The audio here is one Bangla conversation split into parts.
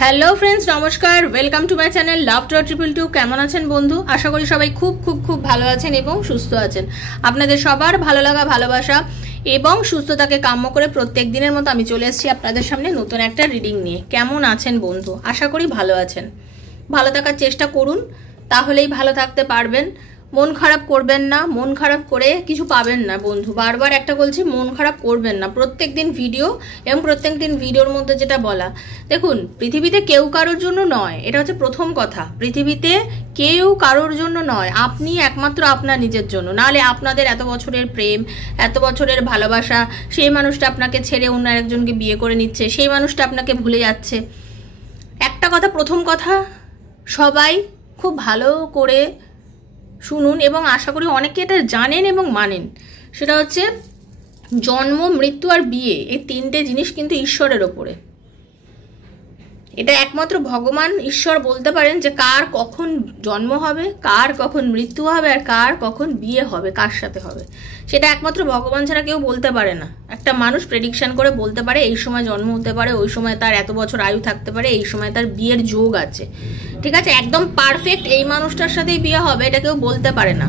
হ্যালো ফ্রেন্ডস, নমস্কার, welcome to my channel love to 222। কেমন আছেন বন্ধু? আশা করি সবাই খুব খুব খুব ভালো আছেন এবং সুস্থ আছেন। আপনাদের সবার ভালো লাগা, ভালোবাসা এবং সুস্থতাকে কাম্য করে প্রত্যেক দিনের মতো আমি চলে এসেছি আপনাদের সামনে নতুন একটা রিডিং নিয়ে। কেমন আছেন বন্ধু? আশা করি ভালো আছেন। ভালো থাকার চেষ্টা করুন, তাহলেই ভালো থাকতে পারবেন। মন খারাপ করবেন না, মন খারাপ করে কিছু পাবেন না বন্ধু। বারবার একটা বলছি, মন খারাপ করবেন না। প্রত্যেক দিন ভিডিও এবং প্রত্যেক দিন ভিডিওর মধ্যে যেটা বলা, দেখুন, পৃথিবীতে কেউ কারোর জন্য নয়, এটা হচ্ছে প্রথম কথা। পৃথিবীতে কেউ কারোর জন্য নয়, আপনি একমাত্র আপনার নিজের জন্য। নাহলে আপনাদের এত বছরের প্রেম, এত বছরের ভালোবাসা, সেই মানুষটা আপনাকে ছেড়ে অন্য একজনকে বিয়ে করে নিচ্ছে, সেই মানুষটা আপনাকে ভুলে যাচ্ছে। একটা কথা, প্রথম কথা, সবাই খুব ভালো করে শুনুন এবং আশা করি অনেকে এটা জানেন এবং মানেন। সেটা হচ্ছে জন্ম, মৃত্যু আর বিয়ে, এই তিনটে জিনিস কিন্তু ঈশ্বরের ওপরে। এটা একমাত্র ভগবান ঈশ্বর বলতে পারেন যে কার কখন জন্ম হবে, কার কখন মৃত্যু হবে আর কার কখন বিয়ে হবে, কার সাথে হবে। সেটা একমাত্র ভগবান ছাড়া কেউ বলতে পারে না। একটা মানুষ প্রেডিকশন করে বলতে পারে এই সময় জন্ম হতে পারে, ওই সময় তার এত বছর আয়ু থাকতে পারে, এই সময় তার বিয়ের যোগ আছে, ঠিক আছে? একদম পারফেক্ট এই মানুষটার সাথেই বিয়ে হবে এটা কেউ বলতে পারে না।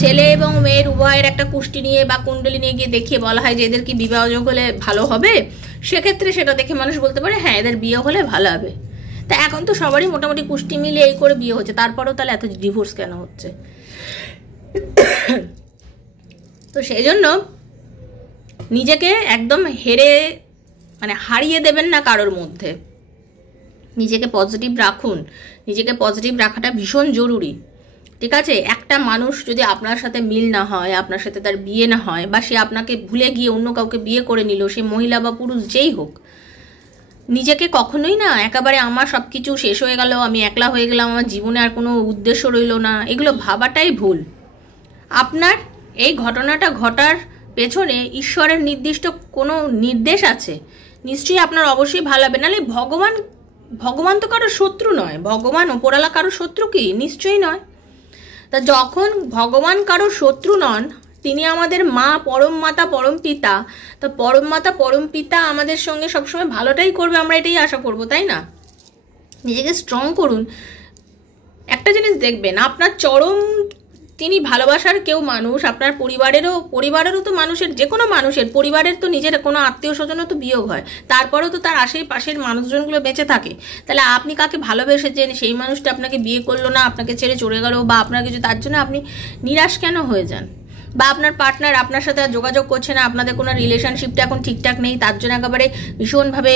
ছেলে এবং মেয়ের উভয়ের একটা কুষ্টি নিয়ে বা কুণ্ডলী নিয়ে গিয়ে দেখিয়ে বলা হয় যে এদের কি বিবাহযোগ হলে ভালো হবে, সেক্ষেত্রে সেটা দেখে মানুষ বলতে পারে হ্যাঁ এদের বিয়ে হলে ভালো হবে। তা এখন তো সবারই মোটামুটি কুষ্টি মিলে এই করে বিয়ে হচ্ছে, তারপরেও তাহলে এত ডিভোর্স কেন হচ্ছে? তো সেই জন্য নিজেকে একদম হারিয়ে দেবেন না কারোর মধ্যে। নিজেকে পজিটিভ রাখুন, নিজেকে পজিটিভ রাখাটা ভীষণ জরুরি, ঠিক আছে? একটা মানুষ যদি আপনার সাথে মিল না হয়, আপনার সাথে তার বিয়ে না হয়, বা সে আপনাকে ভুলে গিয়ে অন্য কাউকে বিয়ে করে নিল, সে মহিলা বা পুরুষ যেই হোক, নিজেকে কখনোই না একেবারে আমার সব কিছু শেষ হয়ে গেল, আমি একলা হয়ে গেলাম, আমার জীবনে আর কোনো উদ্দেশ্য রইল না, এগুলো ভাবাটাই ভুল। আপনার এই ঘটনাটা ঘটার পেছনে ঈশ্বরের নির্দিষ্ট কোনো নির্দেশ আছে, নিশ্চয়ই আপনার অবশ্যই ভালো হবে। নাহলে ভগবান তো কারোর শত্রু নয়, ভগবান ওপরওয়ালা কারোর শত্রু কি? নিশ্চয়ই নয়। তা যখন ভগবান কারোর শত্রু নন, তিনি আমাদের মা, পরম মাতা, পরম পিতা, তো পরম মাতা পরম পিতা আমাদের সঙ্গে সবসময় ভালোটাই করবে, আমরা এটাই আশা করব, তাই না? নিজেকে স্ট্রং করুন। একটা জিনিস দেখবেন, আপনার চরম তিনি ভালোবাসার কেউ মানুষ, আপনার পরিবারেরও তো মানুষের, যে কোনো মানুষের পরিবারের তো নিজের কোনো আত্মীয় স্বজনও তো বিয়োগ হয়, তারপরেও তো তার আশেপাশের মানুষজনগুলো বেঁচে থাকে। তাহলে আপনি কাকে ভালোবেসেছেন, সেই মানুষটা আপনাকে বিয়ে করলো না, আপনাকে ছেড়ে চলে গেল, বা আপনার কিছু, তার জন্য আপনি নিরাশ কেন হয়ে যান? বা আপনার পার্টনার আপনার সাথে আর যোগাযোগ করছে না, আপনাদের কোনো রিলেশনশিপটা এখন ঠিকঠাক নেই, তার জন্য একেবারে ভীষণভাবে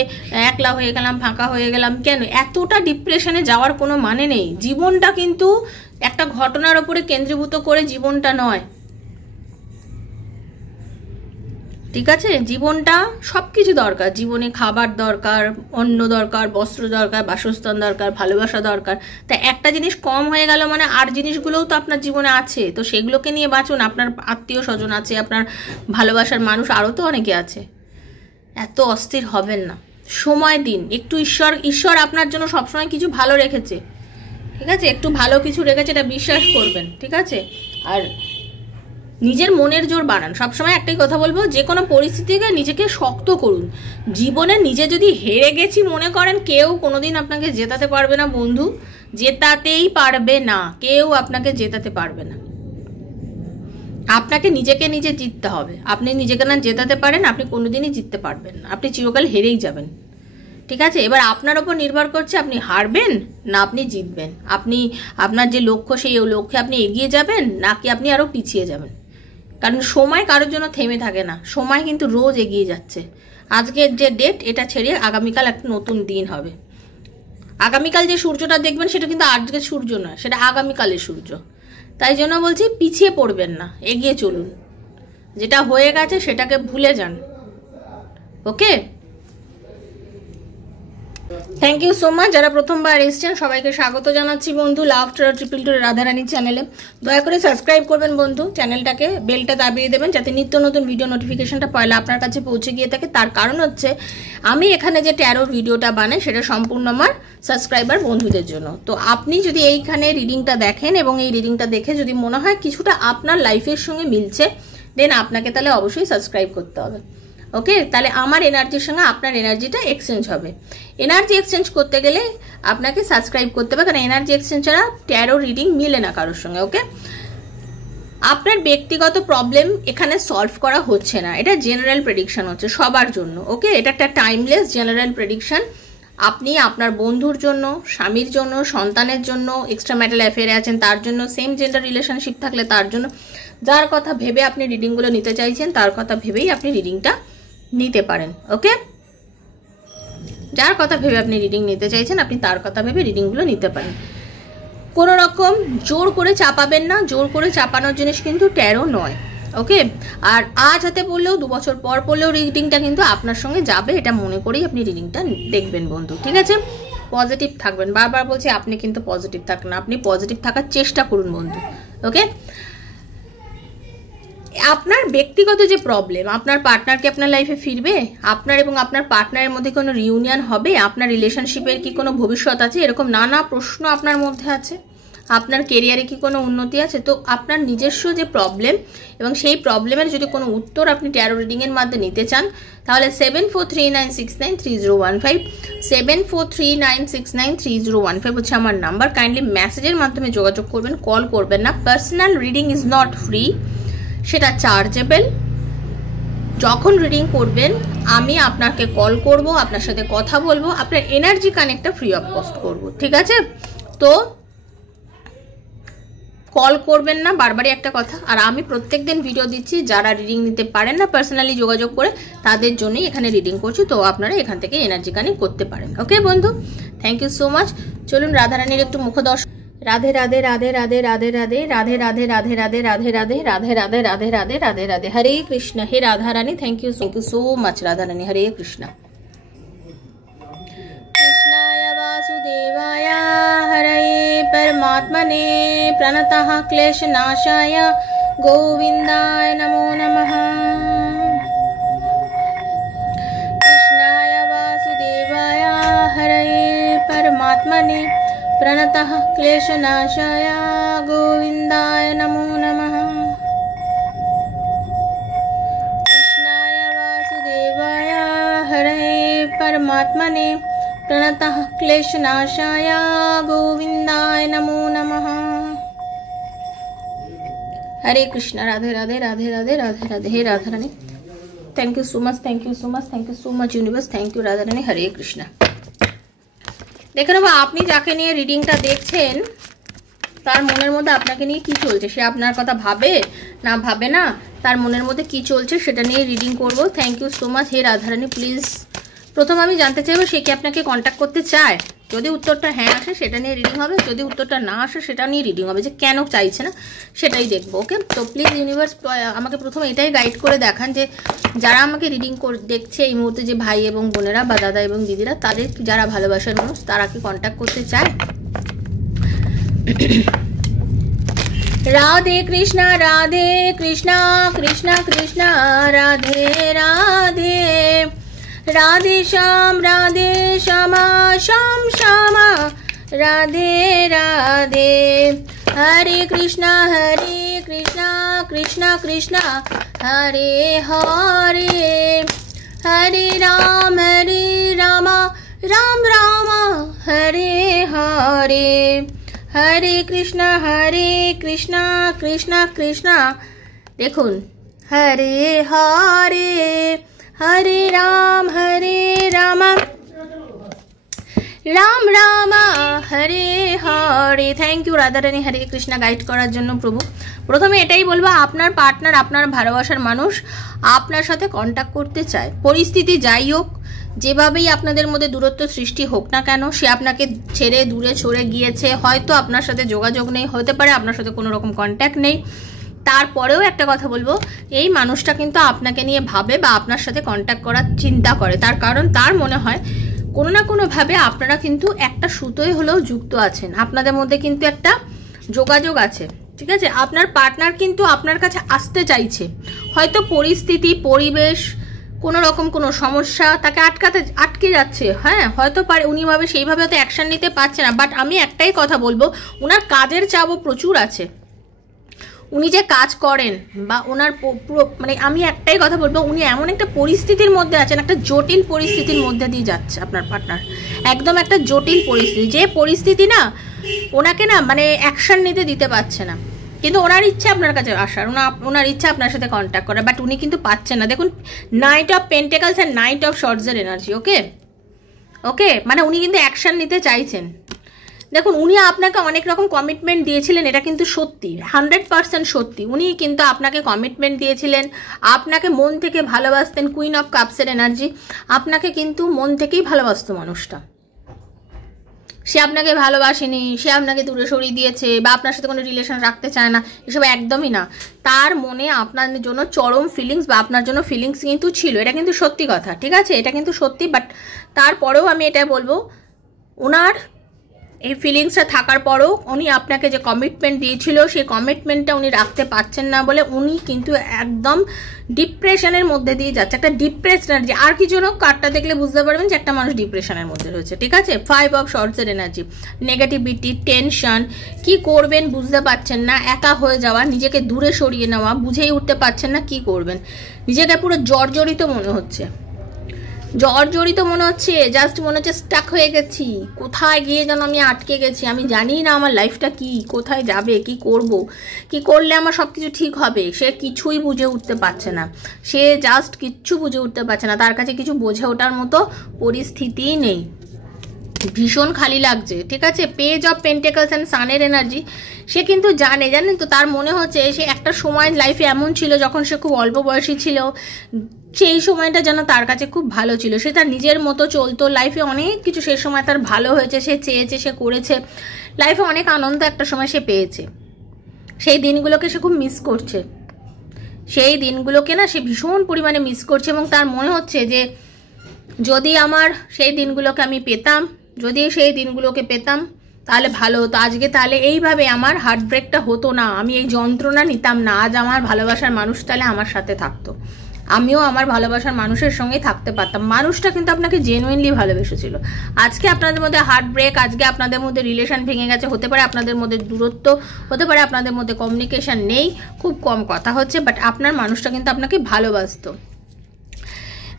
একলা হয়ে গেলাম, ফাঁকা হয়ে গেলাম। কেন এতটা ডিপ্রেশনে যাওয়ার কোনো মানে নেই। জীবনটা কিন্তু একটা ঘটনার ওপরে কেন্দ্রীভূত করে জীবনটা নয়, ঠিক আছে? জীবনটা সব কিছু দরকার, জীবনে খাবার দরকার, অন্ন দরকার, বস্ত্র দরকার, বাসস্থান দরকার, ভালোবাসা দরকার। তা একটা জিনিস কম হয়ে গেল মানে আর জিনিসগুলোও তো আপনার জীবনে আছে, তো সেগুলোকে নিয়ে বাঁচুন। আপনার আত্মীয় স্বজন আছে, আপনার ভালোবাসার মানুষ আরও তো অনেকে আছে। এত অস্থির হবেন না, সময় দিন একটু। ঈশ্বর আপনার জন্য সবসময় কিছু ভালো রেখেছে, ঠিক আছে? একটু ভালো কিছু রেখেছে, এটা বিশ্বাস করবেন, ঠিক আছে? আর নিজের মনের জোর বাড়ান। সবসময় একটাই কথা বলবো, যে কোনো পরিস্থিতিকে নিজেকে শক্ত করুন। জীবনে নিজে যদি হেরে গেছি মনে করেন, কেউ কোনোদিন আপনাকে জেতাতে পারবে না বন্ধু, জেতাতেই পারবে না, কেউ আপনাকে জেতাতে পারবে না। আপনাকে নিজেকে নিজে জিততে হবে। আপনি নিজেকে না জেতাতে পারেন, আপনি কোনোদিনই জিততে পারবেন না, আপনি চিরকাল হেরেই যাবেন, ঠিক আছে? এবার আপনার ওপর নির্ভর করছে আপনি হারবেন না আপনি জিতবেন। আপনার যে লক্ষ্য, সেই লক্ষ্যে আপনি এগিয়ে যাবেন নাকি আপনি আরও পিছিয়ে যাবেন। কারণ সময় কারোর জন্য থেমে থাকে না, সময় কিন্তু রোজ এগিয়ে যাচ্ছে। আজকের যে ডেট, এটা ছেড়ে আগামীকাল একটা নতুন দিন হবে। আগামীকাল যে সূর্যটা দেখবেন সেটা কিন্তু আজকের সূর্য নয়, সেটা আগামীকালের সূর্য। তাই জন্য বলছি, পিছিয়ে পড়বেন না, এগিয়ে চলুন। যেটা হয়ে গেছে সেটাকে ভুলে যান, okay? Thank you so much. যারা প্রথমবার এসছেন সবাইকে স্বাগত জানাচ্ছি বন্ধু লাভ টু 222 রাধারানী চ্যানেলে। দয়া করে সাবস্ক্রাইব করবেন বন্ধু, চ্যানেলটাকে বেলটা দাবিয়ে দেবেন যাতে নিত্য নতুন ভিডিও নোটিফিকেশনটা পয়লা আপনার কাছে পৌঁছে গিয়ে থাকে। তার কারণ হচ্ছে আমি এখানে যে ট্যারোর ভিডিওটা বানাই সেটা সম্পূর্ণ আমার সাবস্ক্রাইবার বন্ধুদের জন্য। তো আপনি যদি এইখানে রিডিংটা দেখেন এবং এই রিডিংটা দেখে যদি মনে হয় কিছুটা আপনার লাইফের সঙ্গে মিলছে, দেন আপনাকে তাহলে অবশ্যই সাবস্ক্রাইব করতে হবে। ওকে, তাহলে আমার এনার্জির সঙ্গে আপনার এনার্জিটা এক্সচেঞ্জ হবে। এনার্জি এক্সচেঞ্জ করতে গেলে আপনাকে সাবস্ক্রাইব করতে হবে, কারণ এনার্জি এক্সচেঞ্জ ছাড়া ট্যারো রিডিং মিলে না কারোর সঙ্গে। ওকে, আপনার ব্যক্তিগত প্রবলেম এখানে সলভ করা হচ্ছে না, এটা জেনারেল প্রেডিকশন হচ্ছে সবার জন্য। ওকে, এটা একটা টাইমলেস জেনারেল প্রেডিকশন। আপনি আপনার বন্ধুর জন্য, স্বামীর জন্য, সন্তানের জন্য, এক্সট্রা ম্যারিটাল অ্যাফেয়ারে আছেন তার জন্য, সেম জেন্ডার রিলেশনশিপ থাকলে তার জন্য, যার কথা ভেবে আপনি রিডিংগুলো নিতে চাইছেন তার কথা ভেবেই আপনি রিডিংটা নিতে পারেন। ওকে, যার কথা ভেবে আপনি রিডিং নিতে চাইছেন আপনি তার কথা ভেবে রিডিংগুলো নিতে পারেন। কোনো রকম জোর করে চাপাবেন না, জোর করে চাপানোর জিনিস কিন্তু ট্যারো নয়। ওকে, আর আজ হাতে পড়লেও 2 বছর পর পড়লেও রিডিংটা কিন্তু আপনার সঙ্গে যাবে, এটা মনে করেই আপনি রিডিংটা দেখবেন বন্ধু। ঠিক আছে, পজিটিভ থাকবেন, বারবার বলছি আপনি কিন্তু পজিটিভ থাকবেন, আপনি পজিটিভ থাকার চেষ্টা করুন বন্ধু। ওকে, আপনার ব্যক্তিগত যে প্রবলেম, আপনার পার্টনারকে আপনার লাইফে ফিরবে, আপনার এবং আপনার পার্টনারের মধ্যে কোনো রিউনিয়ন হবে, আপনার রিলেশনশিপের কি কোনো ভবিষ্যৎ আছে, এরকম নানা প্রশ্ন আপনার মধ্যে আছে, আপনার কেরিয়ারে কি কোনো উন্নতি আছে, তো আপনার নিজস্ব যে প্রবলেম এবং সেই প্রবলেমের যদি কোনো উত্তর আপনি ট্যারো রিডিংয়ের মাধ্যমে নিতে চান তাহলে 7439693015 7439693015 হচ্ছে আমার নাম্বার। কাইন্ডলি মেসেজের মাধ্যমে যোগাযোগ করবেন, কল করবেন না। Personal reading is not free, সেটা চার্জেবল। যখন রিডিং করবেন আমি আপনাকে কল করব, আপনার সাথে কথা বলবো, আপনার এনার্জি কানেক্টটা ফ্রি অফ কস্ট করব। ঠিক আছে, তো কল করবেন না, বারবারই একটা কথা। আর আমি প্রত্যেকদিন ভিডিও দিচ্ছি, যারা রিডিং নিতে পারেন না পার্সোনালি যোগাযোগ করে তাদের জন্যই এখানে রিডিং করছি, তো আপনারা এখান থেকে এনার্জি কানেক্ট করতে পারেন। ওকে বন্ধু, থ্যাংক ইউ সো মাচ। চলুন রাধারানীর একটু মুখদর্শন। রাধে রাধে রাধে রাধে রাধে রাধে রাধে রাধে রাধে রাধে রাধে রাধে রাধে রাধে রাধে রাধে রাধে রাধে হরে কৃষ্ণ। হে Radharani, thank you so much Radharani. Hare Krishna. कृष्णाय वासुदेवाय हरये परमात्मने प्रणतः क्लेशनाशाय गोविन्दाय नमो नमः। कृष्णाय वासुदेवाय हरये परमात्मने प्रणतः क्लेशनाशाय गोविन्दाय नमो नमः। कृष्णाय वासुदेवाय हरये परमात्मने प्रणतः क्लेशनाशाय गोविन्दाय नमो नमः। हरे कृष्ण। राधे राधे राधे राधे राधे राधे। हे Radha Rani, thank you so much, thank you so much, thank you so much universe, thank you Radha Rani. Hare Krishna. দেখে নেবো আপনি যাকে নিয়ে রিডিংটা দেখছেন তার মনের মধ্যে আপনাকে নিয়ে কি চলছে, সে আপনার কথা ভাবে না ভাবে না, তার মনের মধ্যে কি চলছে সেটা নিয়ে রিডিং করব। Thank you so much. হে রাধারানী, প্লিজ প্রথম আমি জানতে চাইবো সে কি আপনাকে কন্ট্যাক্ট করতে চায়। যদি উত্তরটা হ্যাঁ আসে সেটা নিয়ে রিডিং হবে, যদি উত্তরটা না আসে সেটা নিয়ে রিডিং হবে, যে কেন চাইছে না সেটাই দেখবো। ওকে, তো প্লিজ ইউনিভার্স আমাকে প্রথমে এটাই গাইড করে দেখান যে যারা আমাকে রিডিং দেখছে এই মুহূর্তে, যে ভাই এবং বোনেরা বা দাদা এবং দিদিরা, তাদের যারা ভালোবাসার মানুষ তারা কি কন্ট্যাক্ট করতে চায়। রাধে কৃষ্ণ রাধে কৃষ্ণ কৃষ্ণ কৃষ্ণ রাধে রাধে রাধে শ্যাম শ্যাম শ্যামা রাধে রাধে। हरे कृष्णा कृष्णा कृष्णा हरे हरे हरे राम राम राम हरे हरे हरे कृष्णा कृष्णा कृष्णा দেখুন Hare Hare Hare Ram Ram Ram Hare Hare. Thank you Radharani. Hare Krishna guide করার জন্য প্রভু। প্রথমে এটাই বলবো, আপনার পার্টনার, আপনার ভালোবাসার মানুষ আপনার সাথে কন্ট্যাক্ট করতে চায়। পরিস্থিতি যাই হোক, যেভাবেই আপনাদের মধ্যে দূরত্ব সৃষ্টি হোক না কেন, সে আপনাকে ছেড়ে দূরে সরে গিয়েছে, হয়তো আপনার সাথে যোগাযোগ নেই, হতে পারে আপনার সাথে কোনো রকম কন্ট্যাক্ট নেই। তারপরেও একটা কথা বলবো, এই মানুষটা কিন্তু আপনাকে নিয়ে ভাবে বা আপনার সাথে কন্ট্যাক্ট করার চিন্তা করে। তার কারণ তার মনে হয় কোনো না কোনোভাবে আপনারা কিন্তু একটা সুতোয় হলেও যুক্ত আছেন, আপনাদের মধ্যে কিন্তু একটা যোগাযোগ আছে। ঠিক আছে, আপনার পার্টনার কিন্তু আপনার কাছে আসতে চাইছে, হয়তো পরিস্থিতি পরিবেশ কোনো রকম কোনো সমস্যা তাকে আটকে যাচ্ছে। হ্যাঁ, হয়তো পারে উনি ভাবে সেইভাবে হয়তো অ্যাকশন নিতে পারছে না, বাট আমি একটাই কথা বলবো, ওনার কাজের চাপও প্রচুর আছে। উনি যে কাজ করেন বা ওনার পুরো মানে আমি একটাই কথা বলবো, উনি এমন একটা পরিস্থিতির মধ্যে আছেন, একটা জটিল পরিস্থিতির মধ্যে দিয়ে যাচ্ছে আপনার পার্টনার, একদম একটা জটিল পরিস্থিতি, যে পরিস্থিতি না ওনাকে না মানে অ্যাকশন নিতে দিতে পারছে না। কিন্তু ওনার ইচ্ছা আপনার কাছে আসার, ওনার ইচ্ছা আপনার সাথে কন্ট্যাক্ট করার, বাট উনি কিন্তু পাচ্ছেন না। দেখুন knight of pentacles and knight of শর্টসের এনার্জি। ওকে ওকে, মানে উনি কিন্তু অ্যাকশন নিতে চাইছেন। দেখুন উনি আপনাকে অনেক রকম কমিটমেন্ট দিয়েছিলেন, এটা কিন্তু সত্যি, 100% সত্যি। উনি কিন্তু আপনাকে কমিটমেন্ট দিয়েছিলেন, আপনাকে মন থেকে ভালোবাসতেন। কুইন অফ কাপসের এনার্জি, আপনাকে কিন্তু মন থেকেই ভালোবাসতো মানুষটা। সে আপনাকে ভালোবাসেনি, সে আপনাকে দূরে সরিয়ে দিয়েছে বা আপনার সাথে কোনো রিলেশন রাখতে চায় না, এসব একদমই না। তার মনে আপনার জন্য চরম ফিলিংস বা আপনার জন্য ফিলিংস কিন্তু ছিল, এটা কিন্তু সত্যি কথা, ঠিক আছে, এটা কিন্তু সত্যি। বাট তারপরেও আমি এটা বলবো, ওনার এই ফিলিংসটা থাকার পরেও উনি আপনাকে যে কমিটমেন্ট দিয়েছিল সেই কমিটমেন্টটা উনি রাখতে পারছেন না বলে উনি কিন্তু একদম ডিপ্রেশনের মধ্যে দিয়ে যাচ্ছে, একটা ডিপ্রেস এনার্জি। আর কিছু না, কার্ডটা দেখলে বুঝতে পারবেন যে একটা মানুষ ডিপ্রেশনের মধ্যে রয়েছে, ঠিক আছে। 5 অফ শর্টসের এনার্জি, নেগেটিভিটি, টেনশন, কি করবেন বুঝতে পারছেন না, একা হয়ে যাওয়া, নিজেকে দূরে সরিয়ে নেওয়া, বুঝেই উঠতে পারছেন না কি করবেন, নিজেকে পুরো জর্জরিত মনে হচ্ছে, জর্জরিত মনে হচ্ছে, জাস্ট মনে হচ্ছে স্টাক হয়ে গেছি, কোথায় গিয়ে যেন আমি আটকে গেছি, আমি জানি না আমার লাইফটা কি, কোথায় যাবে, কি করব, কি করলে আমার সব কিছু ঠিক হবে, সে কিছুই বুঝে উঠতে পারছে না, সে জাস্ট কিচ্ছু বুঝে উঠতে পারছে না, তার কাছে কিছু বোঝে ওঠার মতো পরিস্থিতিই নেই, ভীষণ খালি লাগছে, ঠিক আছে। পেজ অফ পেন্টেকলস অ্যান্ড সানের এনার্জি, সে কিন্তু জানেন তো, তার মনে হচ্ছে সে একটা সময় লাইফে এমন ছিল যখন সে খুব অল্প বয়সী ছিল, সেই সময়টা যেন তার কাছে খুব ভালো ছিল, সে তার নিজের মতো চলতো, লাইফে অনেক কিছু সেই সময় তার ভালো হয়েছে, সে চেয়েছে, সে করেছে, লাইফে অনেক আনন্দ একটা সময় সে পেয়েছে, সেই দিনগুলোকে সে খুব মিস করছে, সেই দিনগুলোকে না সে ভীষণ পরিমাণে মিস করছে, এবং তার মনে হচ্ছে যে যদি আমার সেই দিনগুলোকে আমি পেতাম, যদি সেই দিনগুলোকে পেতাম তাহলে ভালো হতো, আজকে তাহলে এইভাবে আমার হার্ট ব্রেকটা হতো না, আমি এই যন্ত্রণা নিতাম না, আজ আমার ভালোবাসার মানুষ তাহলে আমার সাথে থাকতো, আমিও আমার ভালোবাসার মানুষের সঙ্গেই থাকতে পারতাম। মানুষটা কিন্তু আপনাকে জেনুইনলি ভালোবেসেছিল। আজকে আপনাদের মধ্যে হার্ট ব্রেক, আজকে আপনাদের মধ্যে রিলেশন ভেঙে গেছে, হতে পারে আপনাদের মধ্যে দূরত্ব, হতে পারে আপনাদের মধ্যে কমিউনিকেশন নেই, খুব কম কথা হচ্ছে, বাট আপনার মানুষটা কিন্তু আপনাকে ভালোবাসতো।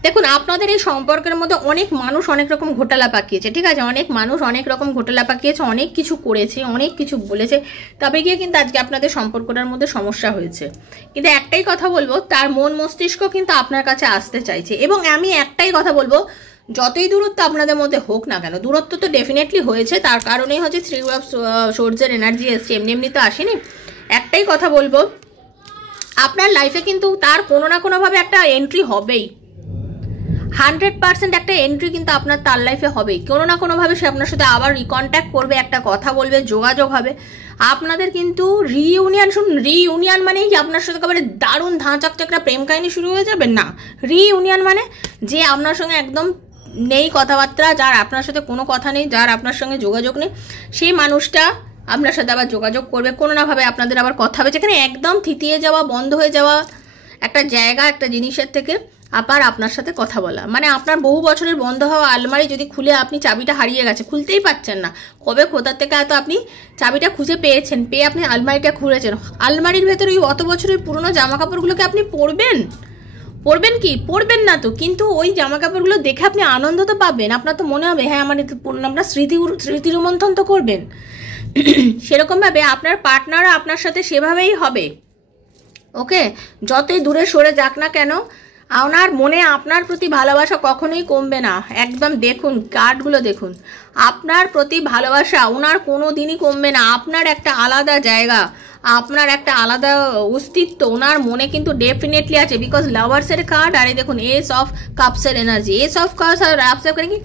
দেখুন আপনাদের এই সম্পর্কের মধ্যে অনেক মানুষ অনেক রকম ঘোটালা পাকিয়েছে, ঠিক আছে, অনেক মানুষ অনেক রকম ঘোটালা পাকিয়েছে, অনেক কিছু করেছে, অনেক কিছু বলেছে, তবে গিয়ে কিন্তু আজকে আপনাদের সম্পর্কটার মধ্যে সমস্যা হয়েছে। কিন্তু একটাই কথা বলবো, তার মন মস্তিষ্ক কিন্তু আপনার কাছে আসতে চাইছে, এবং আমি একটাই কথা বলবো, যতই দূরত্ব আপনাদের মধ্যে হোক না কেন, দূরত্ব তো ডেফিনেটলি হয়েছে, তার কারণেই হচ্ছে 3 অফ সোর্সের এনার্জি এসছে, এমনি এমনি তো আসেনি। একটাই কথা বলবো, আপনার লাইফে কিন্তু তার কোনো না কোনোভাবে একটা এন্ট্রি হবেই, 100% একটা এন্ট্রি কিন্তু আপনার তার লাইফে হবেই, কোনো না কোনোভাবে সে আপনার সাথে আবার রিকন্ট্যাক্ট করবে, একটা কথা বলবে, যোগাযোগ হবে, আপনাদের কিন্তু রিইউনিয়ন। শুনুন, রিইউনিয়ন মানেই কি আপনার সাথে একেবারে দারুণ ধাঁচাকটা একটা প্রেম কাহিনী শুরু হয়ে যাবে না, রিইউনিয়ন মানে যে আপনার সঙ্গে একদম নেই কথাবার্তা, যার আপনার সাথে কোনো কথা নেই, যার আপনার সঙ্গে যোগাযোগ নেই, সেই মানুষটা আপনার সাথে আবার যোগাযোগ করবে, কোনো না ভাবে আপনাদের আবার কথা হবে, যেখানে একদম থিতিয়ে যাওয়া, বন্ধ হয়ে যাওয়া একটা জায়গা, একটা জিনিসের থেকে আবার আপনার সাথে কথা বলা, মানে আপনার বহু বছরের বন্ধ হওয়া আলমারি যদি খুলে আপনি চাবিটা হারিয়ে গেছে, খুলতেই পারছেন না, কবে কোথা থেকে এত আপনি চাবিটা খুঁজে পেয়েছেন, পেয়ে আপনি আলমারিটা খুলেছেন, আলমারির ভেতরে ওই অত বছরের পুরনো জামা কাপড়গুলোকে আপনি পরবেন কি, পরবেন না তো, কিন্তু ওই জামা কাপড়গুলো দেখে আপনি আনন্দ তো পাবেন, আপনার তো মনে হবে হ্যাঁ আমার আপনার স্মৃতি রোমন্থন তো করবেন। সেরকমভাবে আপনার পার্টনার আপনার সাথে সেভাবেই হবে। ওকে, যতই দূরে সরে যাক না কেন, ওনার মনে আপনার প্রতি ভালোবাসা কখনোই কমবে না, একদম দেখুন কার্ডগুলো দেখুন, আপনার প্রতি ভালোবাসা ওনার কোনো দিনই কমবে না, আপনার একটা আলাদা জায়গা, আপনার একটা আলাদা অস্তিত্ব ওনার মনে কিন্তু ডেফিনেটলি আছে, বিকজ লাভার্সের কার্ড, আর এই দেখুন এস অফ কাপসের এনার্জি, এস অফ কাপস আর রাফসের করে কি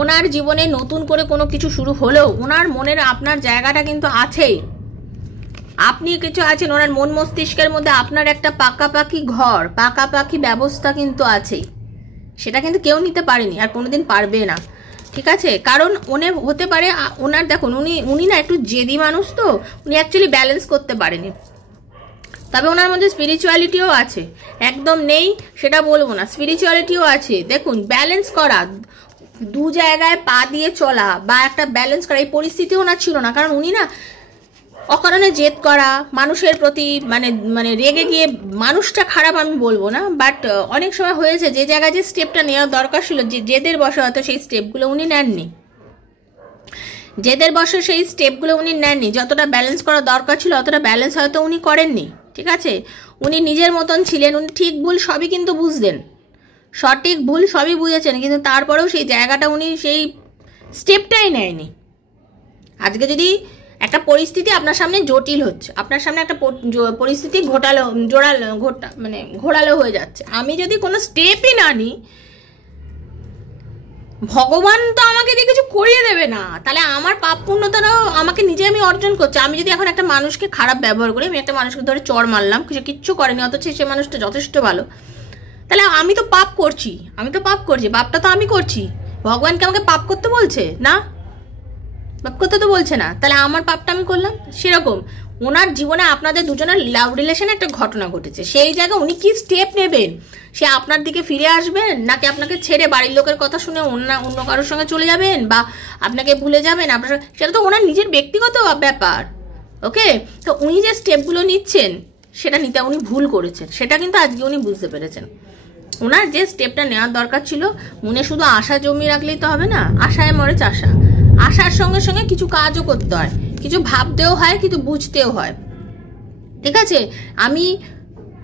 ওনার জীবনে নতুন করে কোনো কিছু শুরু হলেও ওনার মনের আপনার জায়গাটা কিন্তু আছেই, আপনি কিছু আছেন, ওনার মন মস্তিষ্কের মধ্যে আপনার একটা পাকাপাকি ঘর, পাকাপাকি ব্যবস্থা কিন্তু আছেই, সেটা কিন্তু কেউ নিতে পারেনি আর কোনোদিন পারবে না, ঠিক আছে। কারণ হতে পারে ওনার দেখুন উনি না একটু জেদি মানুষ, তো উনি অ্যাকচুয়ালি ব্যালেন্স করতে পারেনি, তবে ওনার মধ্যে স্পিরিচুয়ালিটিও আছে, একদম নেই সেটা বলবো না, স্পিরিচুয়ালিটিও আছে। দেখুন ব্যালেন্স করা, দু জায়গায় পা দিয়ে চলা বা একটা ব্যালেন্স করা, এই পরিস্থিতি ওনার ছিল না, কারণ উনি না অকারণে জেদ করা, মানুষের প্রতি মানে মানে রেগে গিয়ে, মানুষটা খারাপ আমি বলবো না, বাট অনেক সময় হয়েছে যে জায়গায় যে স্টেপটা নেওয়ার দরকার ছিল, যে জেদের বসে হয়তো সেই স্টেপগুলো উনি নেননি, জেদের বসে সেই স্টেপগুলো উনি নেননি, যতটা ব্যালেন্স করা দরকার ছিল অতটা ব্যালেন্স হয়তো উনি করেননি। ঠিক আছে, উনি নিজের মতন ছিলেন, উনি ঠিক ভুল সবই কিন্তু বুঝতেন, সঠিক ভুল সবই বুঝেছেন, কিন্তু তারপরেও সেই জায়গাটা উনি সেই স্টেপটাই নেয়নি। আজকে যদি একটা পরিস্থিতি আপনার সামনে জটিল হচ্ছে, আপনার সামনে একটা পরিস্থিতি ঘোরালো হয়ে যাচ্ছে, আমি যদি কোনো স্টেপই না নিই, ভগবান তো আমাকে দিয়ে কিছু করিয়ে দেবে না, তাহলে আমার পাপ পুণ্যতাটাও আমাকে নিজে আমি অর্জন করছি। আমি যদি এখন একটা মানুষকে খারাপ ব্যবহার করি, আমি একটা মানুষকে ধরে চড় মারলাম, কিচ্ছু করেনি, অথচ সে মানুষটা যথেষ্ট ভালো, তাহলে আমি তো পাপ করছি, পাপটা তো আমি করছি। ভগবানকে আমাকে পাপ করতে বলছে না, পাপ করতে তো বলছে না, তাহলে আমার পাপটা আমি করলাম। সেরকম ওনার জীবনে আপনাদের দুজনের লাভ রিলেশনে একটা ঘটনা ঘটেছে, সেই জায়গায় উনি কি স্টেপ নেবেন, সে আপনার দিকে ফিরে আসবেন নাকি আপনাকে ছেড়ে বাড়ির লোকের কথা শুনে অন্য কারোর সঙ্গে চলে যাবেন বা আপনাকে ভুলে যাবেন, আপনার সেটা তো ওনার নিজের ব্যক্তিগত ব্যাপার। ওকে, তো উনি যে স্টেপগুলো নিচ্ছেন সেটা নিতে উনি ভুল করেছেন, সেটা কিন্তু আজকে উনি বুঝতে পেরেছেন। ওনার যে স্টেপটা নেওয়ার দরকার ছিল, মনে শুধু আশা জমিয়ে রাখলেই তো হবে না, আশায় মরে চাষা, আশার সঙ্গে সঙ্গে কিছু কাজও করতে হয়, কিছু ভাবতেও হয়, কিছু বুঝতেও হয়। ঠিক আছে, আমি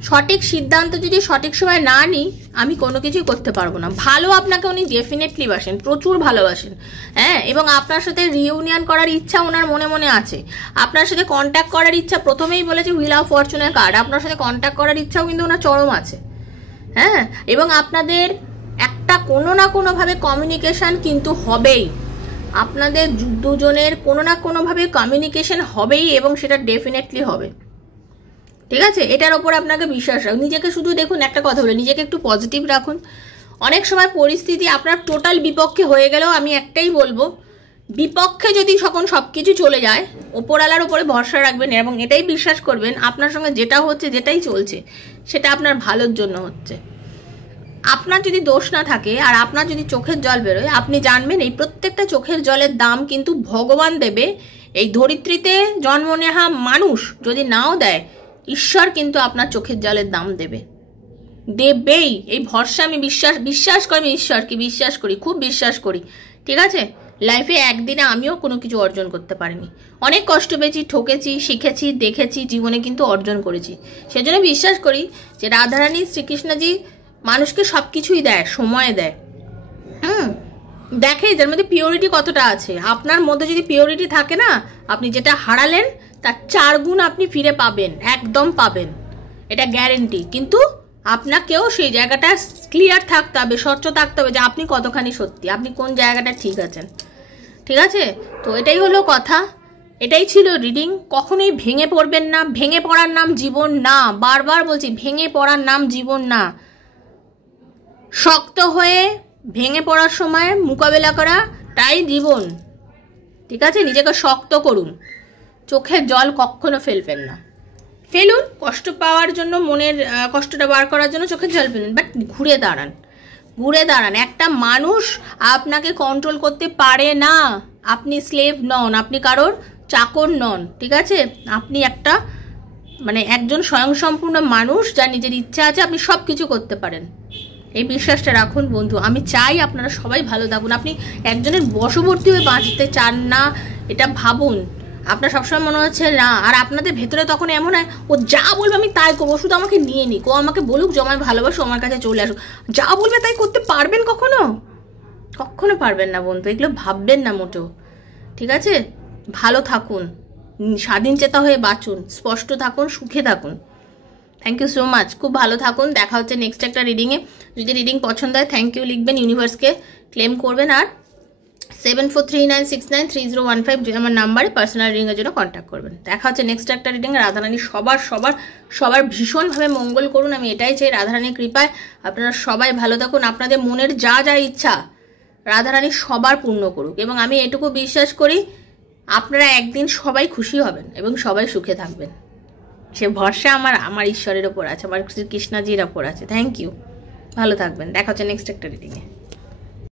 সঠিক সিদ্ধান্ত যদি সঠিক সময় না নিই, আমি কোনো কিছুই করতে পারবো না। ভালো আপনাকে উনি ডেফিনেটলি বাসেন, প্রচুর ভালোবাসেন, হ্যাঁ, এবং আপনার সাথে রিইউনিয়ন করার ইচ্ছা ওনার মনে মনে আছে, আপনার সাথে কন্ট্যাক্ট করার ইচ্ছা, প্রথমেই বলেছে হুইল অফ ফরচুনের কার্ড, আপনার সাথে কন্ট্যাক্ট করার ইচ্ছাও কিন্তু ওনার চরম আছে, হ্যাঁ, এবং আপনাদের একটা কোনো না কোনোভাবে কমিউনিকেশন কিন্তু হবেই, আপনাদের দুজনের কোনো না কোনোভাবে কমিউনিকেশন হবেই, এবং সেটা ডেফিনেটলি হবে। ঠিক আছে, এটার ওপর আপনাকে বিশ্বাস রাখুন। নিজেকে শুধু দেখুন, একটা কথা বলে, নিজেকে একটু পজিটিভ রাখুন। অনেক সময় পরিস্থিতি আপনার টোটাল বিপক্ষে হয়ে গেলেও আমি একটাই বলবো, বিপক্ষে যদি যখন সব কিছু চলে যায়, ওপরওয়ালার ওপরে ভরসা রাখবেন এবং এটাই বিশ্বাস করবেন আপনার সঙ্গে যেটা হচ্ছে, যেটাই চলছে, সেটা আপনার ভালোর জন্য হচ্ছে। আপনার যদি দোষ না থাকে আর আপনার যদি চোখের জল বেরোয়, আপনি জানবেন এই প্রত্যেকটা চোখের জলের দাম কিন্তু ভগবান দেবে। এই ধরিত্রীতে জন্ম নেওয়া মানুষ যদি নাও দেয়, ঈশ্বর কিন্তু আপনার চোখের জলের দাম দেবেই। এই ভরসা আমি বিশ্বাস করি, আমি ঈশ্বরকে বিশ্বাস করি, খুব বিশ্বাস করি। ঠিক আছে, লাইফে একদিনে আমিও কোনো কিছু অর্জন করতে পারিনি, অনেক কষ্ট পেয়েছি, ঠকেছি, শিখেছি, দেখেছি, জীবনে কিন্তু অর্জন করেছি। সেজন্য বিশ্বাস করি যে রাধারানী শ্রীকৃষ্ণজি মানুষকে সব কিছুই দেয়, সময় দেয়, দেখে যার মধ্যে পিওরিটি কতটা আছে। আপনার মধ্যে যদি পিওরিটি থাকে না, আপনি যেটা হারালেন তার 4 গুণ আপনি ফিরে পাবেন, একদম পাবেন, এটা গ্যারেন্টি। কিন্তু আপনাকেও সেই জায়গাটা ক্লিয়ার থাকতে হবে, স্বচ্ছ থাকতে হবে যে আপনি কতখানি সত্যি, আপনি কোন জায়গাটা ঠিক আছেন। ঠিক আছে, তো এটাই হলো কথা, এটাই ছিল রিডিং। কখনোই ভেঙে পড়বেন না, ভেঙে পড়ার নাম জীবন না, বারবার বলছি, ভেঙে পড়ার নাম জীবন না। শক্ত হয়ে ভেঙে পড়ার সময় মোকাবেলা করাটাই জীবন। ঠিক আছে, নিজেকে শক্ত করুন, চোখের জল কখনো ফেলবেন না, ফেলুন কষ্ট পাওয়ার জন্য, মনের কষ্টটা বার করার জন্য চোখের জল ফেলুন, বাট ঘুরে দাঁড়ান। একটা মানুষ আপনাকে কন্ট্রোল করতে পারে না, আপনি স্লেভ নন, আপনি কারোর চাকর নন। ঠিক আছে, আপনি একটা একজন স্বয়ংসম্পূর্ণ মানুষ, যার নিজের ইচ্ছা আছে, আপনি সব কিছু করতে পারেন। এই বিশ্বাসটা রাখুন বন্ধু। আমি চাই আপনারা সবাই ভালো থাকুন। আপনি একজনের বশবর্তী হয়ে বাঁচতে চান না, এটা ভাবুন। আপনার সবসময় মনে হচ্ছে না, আর আপনাদের ভেতরে তখন এমন হয়, ও যা বলবে আমি তাই করবো, শুধু আমাকে নিয়ে নিক, ও আমাকে বলুক যে আমায় ভালোবাসো, আমার কাছে চলে আসুক, যা বলবে তাই করতে পারবেন? কখনো পারবেন না বন্ধু, এগুলো ভাববেন না মোটেও। ঠিক আছে, ভালো থাকুন, স্বাধীন চেতা হয়ে বাঁচুন, স্পষ্ট থাকুন, সুখে থাকুন। থ্যাংক ইউ সো মাচ, খুব ভালো থাকুন। দেখা হচ্ছে নেক্সট একটা রিডিংয়ে। যদি রিডিং পছন্দ হয় থ্যাংক ইউ লিখবেন, ইউনিভার্সকে ক্লেম করবেন, আর 7439693015 আমার নাম্বারে পার্সোনাল রিডিংয়ের জন্য কন্ট্যাক্ট করবেন। দেখা হচ্ছে নেক্সট একটা রিডিং। রাধারানী সবার ভীষণভাবে মঙ্গল করুন, আমি এটাই চাই। রাধারানীর কৃপায় আপনারা সবাই ভালো থাকুন, আপনাদের মনের যা ইচ্ছা রাধারানী সবার পূর্ণ করুক, এবং আমি এটুকু বিশ্বাস করি আপনারা একদিন সবাই খুশি হবেন এবং সবাই সুখে থাকবেন। সে ভরসা আমার ঈশ্বরের ওপর আছে, আমার কৃষ্ণাজির ওপর আছে। থ্যাংক ইউ, ভালো থাকবেন। দেখা হচ্ছে নেক্সট একটা রিডিংয়ে।